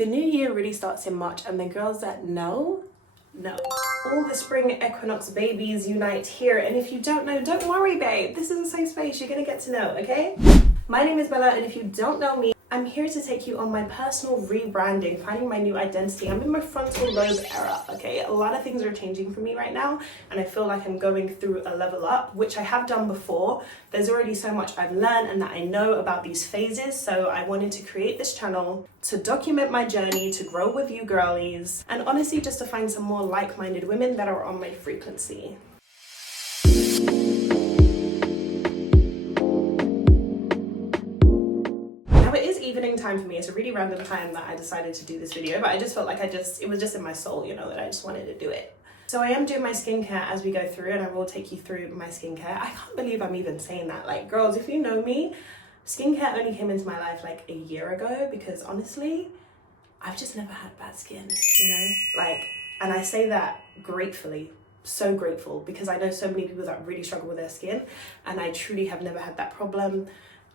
The new year really starts in March, and the girls that know. All the spring equinox babies unite here, and if you don't know, don't worry, babe. This is a safe space. You're gonna get to know, okay? My name is Bella, and if you don't know me, I'm here to take you on my personal rebranding, finding my new identity. I'm in my frontal lobe era, okay? A lot of things are changing for me right now, and I feel like I'm going through a level up, which I have done before. There's already so much I've learned and that I know about these phases, so I wanted to create this channel to document my journey, to grow with you girlies, and honestly just to find some more like-minded women that are on my frequency. Evening time for me. It's a really random time that I decided to do this video, but I just felt like it was just in my soul, you know, that I just wanted to do it. So I am doing my skincare as we go through, and I will take you through my skincare. I can't believe I'm even saying that. Like, girls, if you know me, skincare only came into my life like a year ago, because honestly, I've just never had bad skin, you know? Like, and I say that gratefully, so grateful, because I know so many people that really struggle with their skin, and I truly have never had that problem.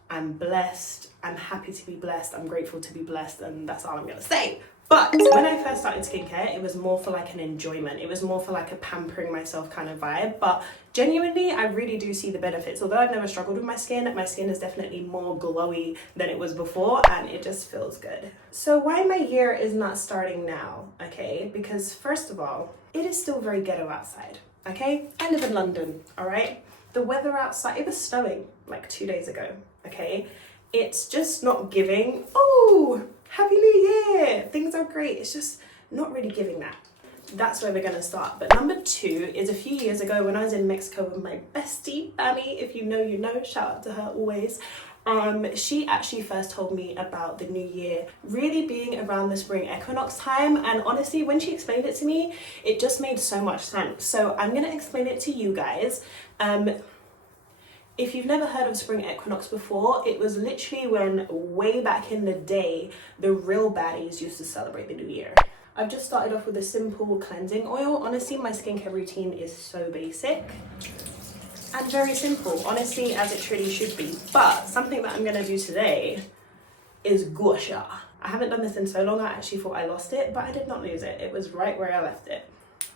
I'm blessed, I'm happy to be blessed, I'm grateful to be blessed, and that's all I'm gonna say. But when I first started skincare, it was more for like an enjoyment. It was more for like a pampering myself kind of vibe. But genuinely, I really do see the benefits. Although I've never struggled with my skin is definitely more glowy than it was before, and it just feels good. So why my year is not starting now, okay? Because first of all, it is still very ghetto outside, okay? I live in London, all right? The weather outside, it was snowing like 2 days ago, okay? It's just not giving, oh, Happy New Year, things are great. It's just not really giving that. That's where we're gonna start. But number two is a few years ago when I was in Mexico with my bestie, Bammy. If you know, you know, shout out to her always. She actually first told me about the new year really being around the spring equinox time, and honestly when she explained it to me, it just made so much sense. So I'm gonna explain it to you guys. If you've never heard of spring equinox before, it was literally when way back in the day the real baddies used to celebrate the new year. I've just started off with a simple cleansing oil. Honestly, my skincare routine is so basic and very simple, honestly, as it truly should be. But something that I'm gonna do today is gua sha. I haven't done this in so long, I actually thought I lost it, but I did not lose it. It was right where I left it.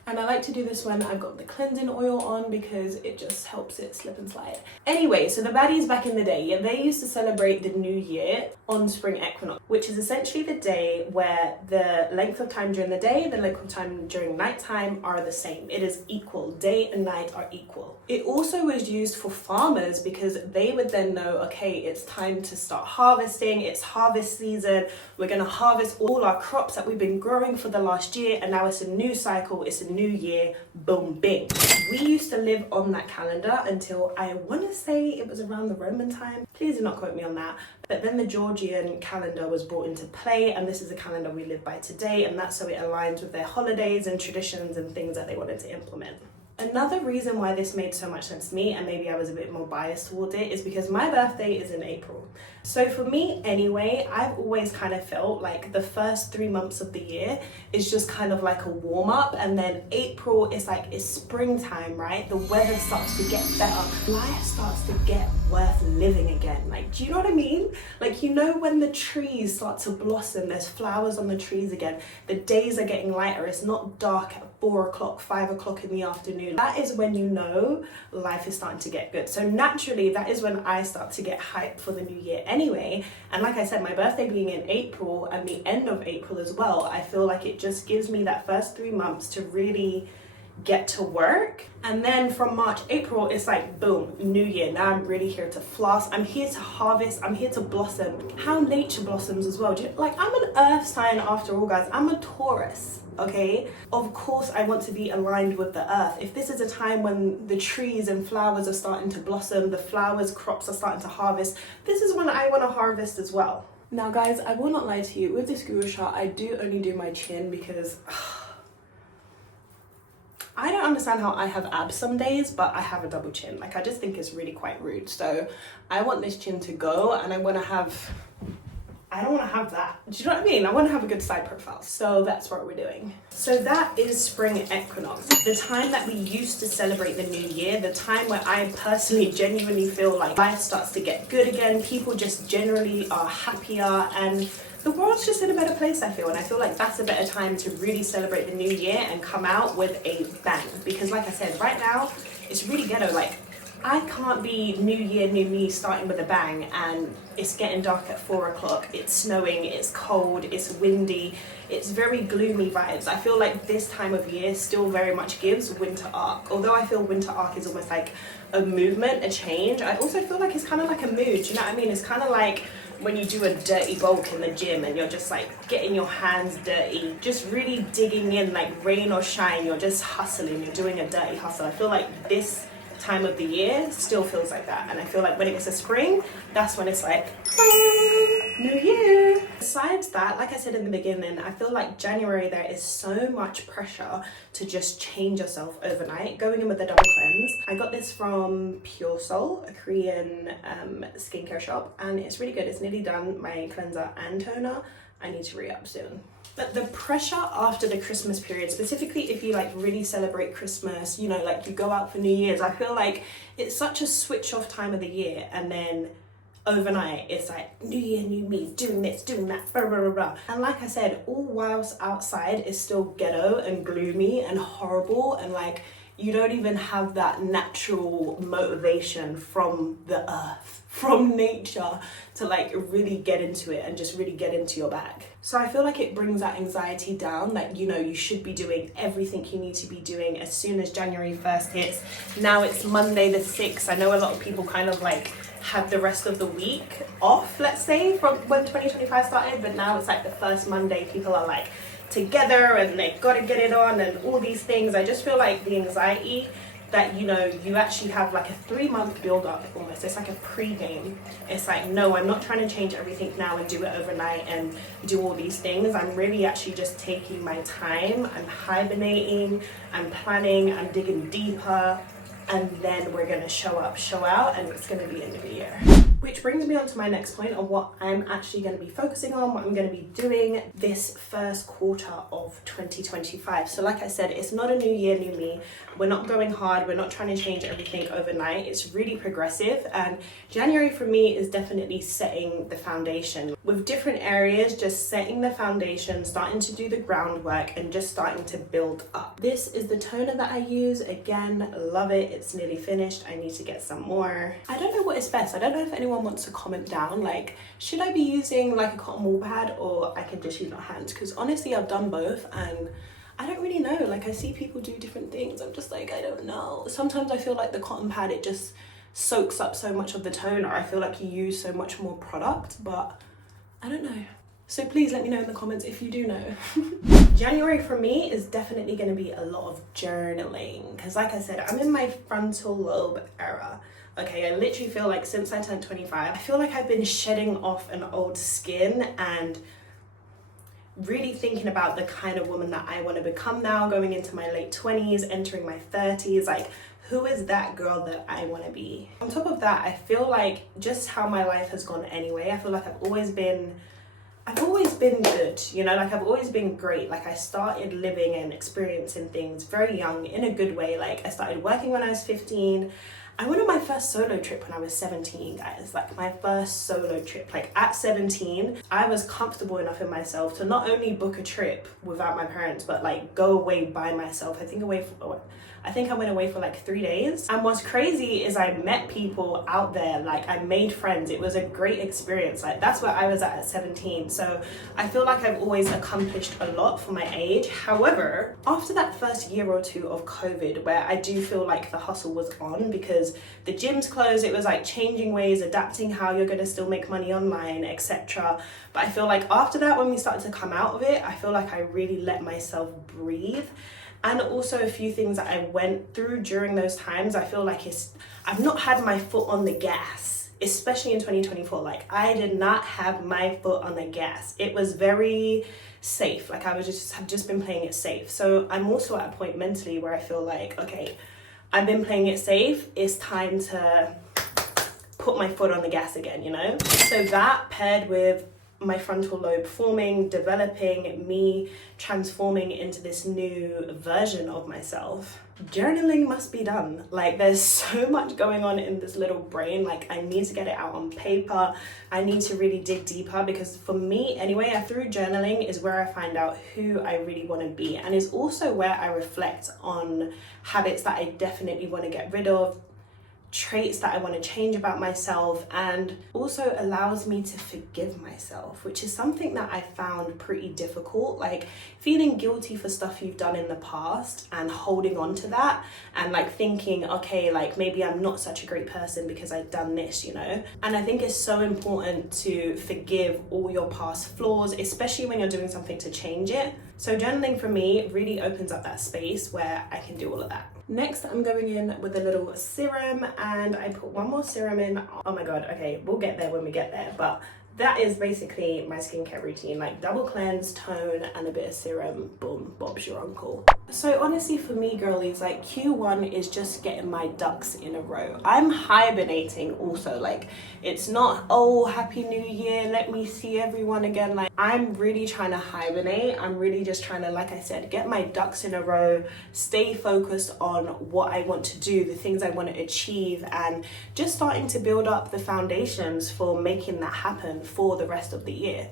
And I like to do this when I've got the cleansing oil on because it just helps it slip and slide. Anyway, so the baddies back in the day, yeah, they used to celebrate the new year on spring equinox, which is essentially the day where the length of time during the day, the length of time during nighttime are the same. It is equal. Day and night are equal. It also was used for farmers because they would then know, okay, it's time to start harvesting. It's harvest season. We're gonna harvest all our crops that we've been growing for the last year, and now it's a new cycle. It's a new year, boom, bing. We used to live on that calendar until I want to say it was around the Roman time. Please do not quote me on that. But then the Georgian calendar was brought into play, and this is the calendar we live by today, and that's so it aligns with their holidays and traditions and things that they wanted to implement. Another reason why this made so much sense to me, and maybe I was a bit more biased towards it, is because my birthday is in April. So for me anyway, I've always kind of felt like the first 3 months of the year is just kind of like a warm up, and then April is like, it's springtime, right? The weather starts to get better. Life starts to get worth living again. Like, do you know what I mean? Like, you know, when the trees start to blossom, there's flowers on the trees again, the days are getting lighter, it's not dark at 4 o'clock, 5 o'clock in the afternoon. That is when you know life is starting to get good. So naturally, that is when I start to get hyped for the new year anyway. And like I said, my birthday being in April and the end of April as well, I feel like it just gives me that first 3 months to really get to work. And then from March, April, it's like, boom, new year. Now I'm really here to floss. I'm here to harvest. I'm here to blossom. How nature blossoms as well. Like, I'm an earth sign after all, guys. I'm a Taurus, okay? Of course, I want to be aligned with the earth. If this is a time when the trees and flowers are starting to blossom, the flowers, crops are starting to harvest, this is when I want to harvest as well. Now, guys, I will not lie to you. With this guru shot, I do only do my chin because I don't understand how I have abs some days, but I have a double chin. Like, I just think it's really quite rude. So I want this chin to go, and I don't want to have that. Do you know what I mean? I want to have a good side profile. So that's what we're doing. So that is spring equinox, the time that we used to celebrate the new year, the time where I personally genuinely feel like life starts to get good again. People just generally are happier, and the world's just in a better place, I feel, and I feel like that's a better time to really celebrate the new year and come out with a bang. Because like I said, right now it's really ghetto. Like, I can't be new year, new me starting with a bang and it's getting dark at 4 o'clock, it's snowing, it's cold, it's windy, it's very gloomy vibes. I feel like this time of year still very much gives winter arc. Although I feel winter arc is almost like a movement, a change, I also feel like it's kind of like a mood, do you know what I mean? It's kind of like when you do a dirty bulk in the gym and you're just like getting your hands dirty, just really digging in, like rain or shine, you're just hustling, you're doing a dirty hustle. I feel like this time of the year still feels like that, and I feel like when it gets to spring, that's when it's like, ah, new year. Besides that, like I said in the beginning, I feel like January there is so much pressure to just change yourself overnight. Going in with a double cleanse, I got this from Pure Soul, a Korean skincare shop, and it's really good. It's nearly done, my cleanser and toner. I need to re-up soon. But the pressure after the Christmas period, specifically if you like really celebrate Christmas, you know, like you go out for New Year's, I feel like it's such a switch off time of the year, and then overnight it's like new year, new me, doing this, doing that, blah, blah, blah, blah. And like I said, all whilst outside is still ghetto and gloomy and horrible, and like you don't even have that natural motivation from the earth, from nature, to like really get into it and just really get into your bag. So I feel like it brings that anxiety down, that, you know, you should be doing everything you need to be doing as soon as January 1st hits. Now it's Monday the 6th. I know a lot of people kind of like had the rest of the week off, let's say, from when 2025 started, but now it's like the first Monday, people are like together and they've got to get it on and all these things. I just feel like the anxiety that, you know, you actually have like a 3-month build up almost. It's like a pre-game. It's like, no, I'm not trying to change everything now and do it overnight and do all these things. I'm really actually just taking my time. I'm hibernating, I'm planning, I'm digging deeper, and then we're gonna show up, show out, and it's gonna be a new year. Which brings me on to my next point of what I'm actually going to be focusing on, what I'm going to be doing this first quarter of 2025. So like I said, it's not a new year, new me. We're not going hard. We're not trying to change everything overnight. It's really progressive. And January for me is definitely setting the foundation with different areas, just setting the foundation, starting to do the groundwork and just starting to build up. This is the toner that I use. Again, love it. It's nearly finished. I need to get some more. I don't know what is best. I don't know if anyone wants to comment down, like, should I be using like a cotton wool pad or I can just use my hands? Because honestly, I've done both and I don't really know. Like, I see people do different things. I'm just like, I don't know. Sometimes I feel like the cotton pad, it just soaks up so much of the toner. I feel like you use so much more product, but I don't know. So please let me know in the comments if you do know. January for me is definitely going to be a lot of journaling, because like I said, I'm in my frontal lobe era. Okay, I literally feel like since I turned 25, I feel like I've been shedding off an old skin and really thinking about the kind of woman that I want to become now, going into my late 20s, entering my 30s. Like, who is that girl that I want to be? On top of that, I feel like just how my life has gone anyway, I feel like I've always been good, you know, like I've always been great. Like, I started living and experiencing things very young in a good way. Like, I started working when I was 15. I went on my first solo trip when I was 17, guys. Like, my first solo trip. Like, at 17, I was comfortable enough in myself to not only book a trip without my parents, but like go away by myself. I think I went away for like 3 days. And what's crazy is I met people out there. Like, I made friends. It was a great experience. Like, that's where I was at 17. So I feel like I've always accomplished a lot for my age. However, after that first year or two of COVID, where I do feel like the hustle was on because the gyms closed, it was like changing ways, adapting how you're going to still make money online, etc. But I feel like after that, when we started to come out of it, I feel like I really let myself breathe. And also a few things that I went through during those times, I feel like I've not had my foot on the gas, especially in 2024. Like, I did not have my foot on the gas. It was very safe. Like, have just been playing it safe. So I'm also at a point mentally where I feel like, okay, I've been playing it safe. It's time to put my foot on the gas again, you know? So that paired with my frontal lobe forming, developing, me transforming into this new version of myself, journaling must be done. Like, there's so much going on in this little brain. Like, I need to get it out on paper. I need to really dig deeper, because for me anyway, through journaling is where I find out who I really want to be, and is also where I reflect on habits that I definitely want to get rid of, traits that I want to change about myself, and also allows me to forgive myself, which is something that I found pretty difficult. Like, feeling guilty for stuff you've done in the past and holding on to that, and like thinking, okay, like maybe I'm not such a great person because I've done this, you know. And I think it's so important to forgive all your past flaws, especially when you're doing something to change it. So journaling for me really opens up that space where I can do all of that. Next, I'm going in with a little serum, and I put one more serum in. Oh my god, okay, we'll get there when we get there, but that is basically my skincare routine, like double cleanse, tone, and a bit of serum. Boom, Bob's your uncle. So honestly, for me, girlies, like Q1 is just getting my ducks in a row. I'm hibernating also. Like, it's not, oh, happy new year, let me see everyone again. Like, I'm really trying to hibernate. I'm really just trying to, like I said, get my ducks in a row, stay focused on what I want to do, the things I want to achieve, and just starting to build up the foundations for making that happen for the rest of the year.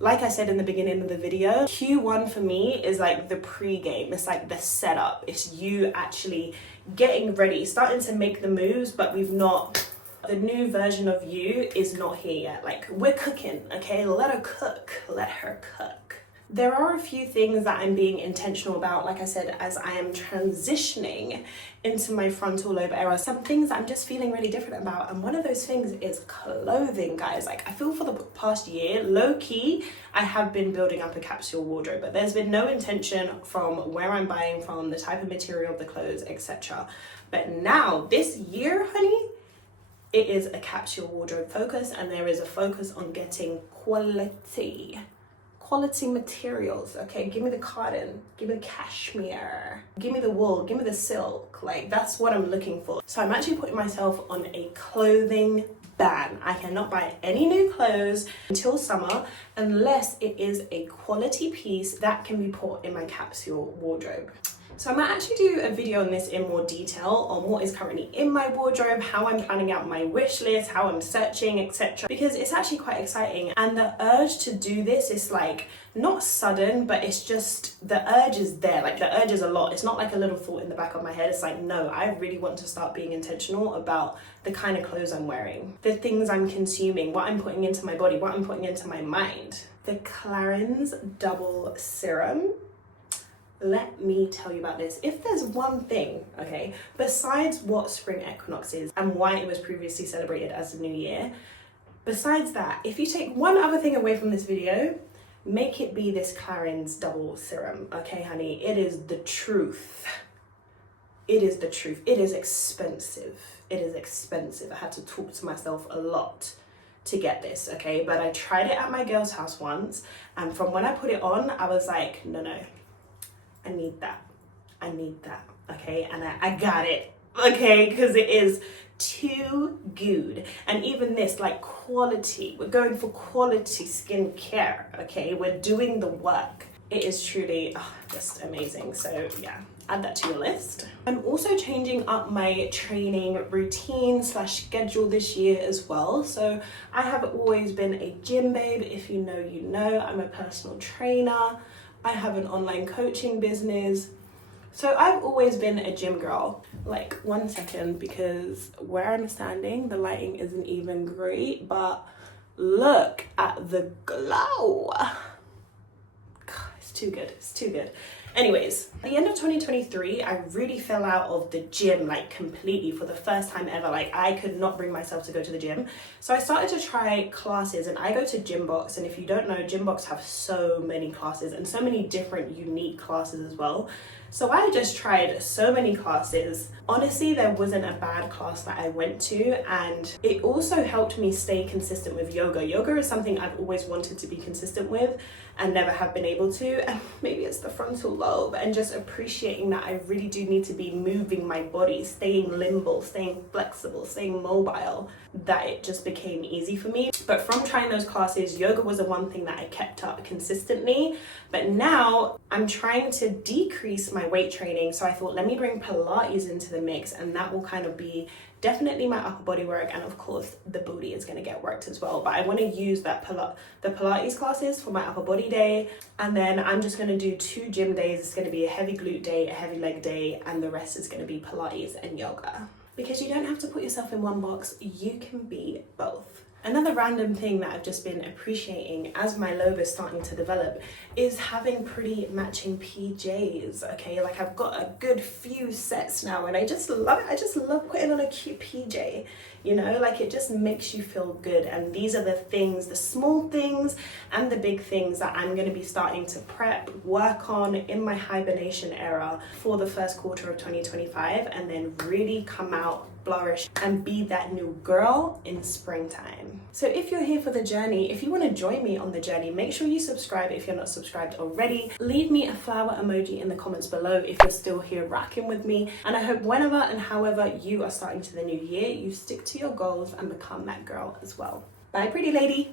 Like I said in the beginning of the video, Q1 for me is like the pre-game. It's like the setup. It's you actually getting ready, starting to make the moves, but the new version of you is not here yet. Like, we're cooking, okay? Let her cook, let her cook. There are a few things that I'm being intentional about, like I said, as I am transitioning into my frontal lobe era. Some things I'm just feeling really different about, and one of those things is clothing, guys. Like, I feel for the past year, low-key, I have been building up a capsule wardrobe, but there's been no intention from where I'm buying from, the type of material of the clothes, etc. But now, this year, honey, it is a capsule wardrobe focus, and there is a focus on getting quality materials, okay? Give me the cotton, give me the cashmere, give me the wool, give me the silk. Like, that's what I'm looking for. So I'm actually putting myself on a clothing ban. I cannot buy any new clothes until summer unless it is a quality piece that can be put in my capsule wardrobe. So I might actually do a video on this in more detail on what is currently in my wardrobe, how I'm planning out my wish list, how I'm searching, etc. Because it's actually quite exciting, and the urge to do this is like not sudden, but it's just the urge is there. Like, the urge is a lot. It's not like a little thought in the back of my head. It's like, no, I really want to start being intentional about the kind of clothes I'm wearing, the things I'm consuming, what I'm putting into my body, what I'm putting into my mind. The Clarins Double Serum. Let me tell you about this. If there's one thing, okay, besides what Spring Equinox is and why it was previously celebrated as the new year, besides that, if you take one other thing away from this video, make it be this Clarins Double Serum, okay, honey? It is the truth. It is the truth. It is expensive. It is expensive. I had to talk to myself a lot to get this, okay? But I tried it at my girl's house once, and from when I put it on, I was like, no, I need that, okay? And I got it, okay? Because it is too good. And even this, like, quality, we're going for quality skincare, okay? We're doing the work. It is truly just amazing. So yeah, add that to your list. I'm also changing up my training routine / schedule this year as well. So I have always been a gym babe. If you know, you know. I'm a personal trainer. I have an online coaching business. So I've always been a gym girl. Like, 1 second, because where I'm standing, the lighting isn't even great, but look at the glow. God, it's too good, it's too good. Anyways, at the end of 2023, I really fell out of the gym, like, completely for the first time ever. Like, I could not bring myself to go to the gym. So I started to try classes, and I go to Gymbox. And if you don't know, Gymbox have so many classes and so many different unique classes as well. So I just tried so many classes. Honestly, there wasn't a bad class that I went to, and it also helped me stay consistent with yoga. Yoga is something I've always wanted to be consistent with and never have been able to, and maybe it's the frontal globe, and just appreciating that I really do need to be moving my body, staying limber, staying flexible, staying mobile, that it just became easy for me. But from trying those classes, yoga was the one thing that I kept up consistently. But now I'm trying to decrease my weight training, so I thought, let me bring Pilates into the mix, and that will kind of be definitely my upper body work, and of course the booty is going to get worked as well. But I want to use that the Pilates classes for my upper body day, and then I'm just going to do 2 gym days. It's going to be a heavy glute day, a heavy leg day, and the rest is going to be Pilates and yoga, because you don't have to put yourself in one box. You can be both. Another random thing that I've just been appreciating as my lobe is starting to develop is having pretty matching PJs, okay? Like, I've got a good few sets now, and I just love it. I just love putting on a cute PJ, you know? Like, it just makes you feel good. And these are the things, the small things and the big things that I'm gonna be starting to prep, work on in my hibernation era for the first quarter of 2025, and then really come out, flourish, and be that new girl in springtime. So if you're here for the journey, if you want to join me on the journey, make sure you subscribe if you're not subscribed already. Leave me a flower emoji in the comments below if you're still here rocking with me. And I hope whenever and however you are starting to the new year, you stick to your goals and become that girl as well. Bye, pretty lady.